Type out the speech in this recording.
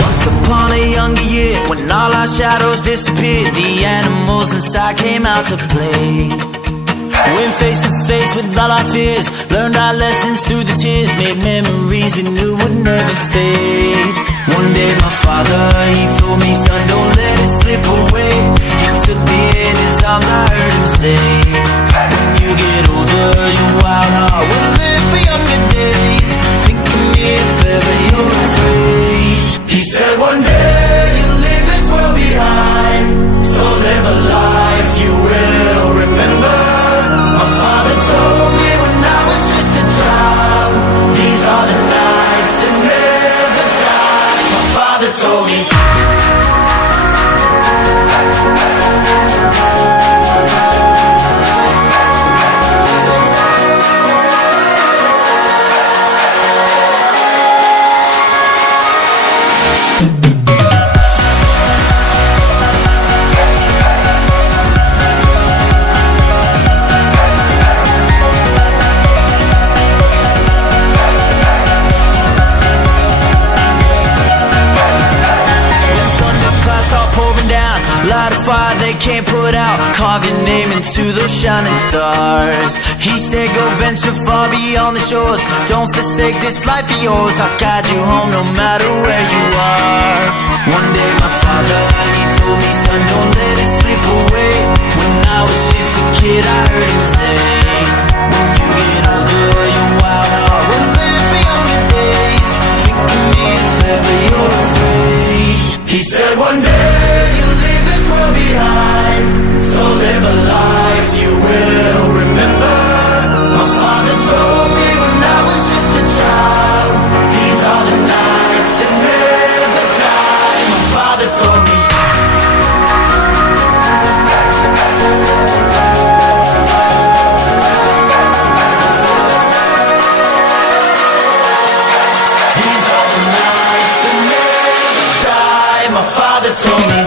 Once upon a younger year, when all our shadows disappeared, the animals inside came out to play. Went face to face with all our fears, learned our lessons through the tears, made memories we knew would never fade. One day my father, he told me, son, don't let it slip away. He took me in his arms, I heard him say, when you get older, your wild heart will live for younger days. Think of me if ever you're afraid. He said one day you'll leave this world behind, so live a life you will remember. My father told me when I was just a child, these are the nights that never die. My father told me. Light a fire they can't put out, carve your name into those shining stars. He said go venture far beyond the shores, don't forsake this life of yours. I'll guide you home no matter where you are. One day my father, he told me, son, don't let it slip away. When I was just a kid I heard him say, when you get older your wild heart will live for younger days. Think of me if ever you're afraid. He said one day you'll leave this world behind, so live a life you will remember. My father told me when I was just a child, these are the nights that never die. My father told me. These are the nights that never die. My father told me.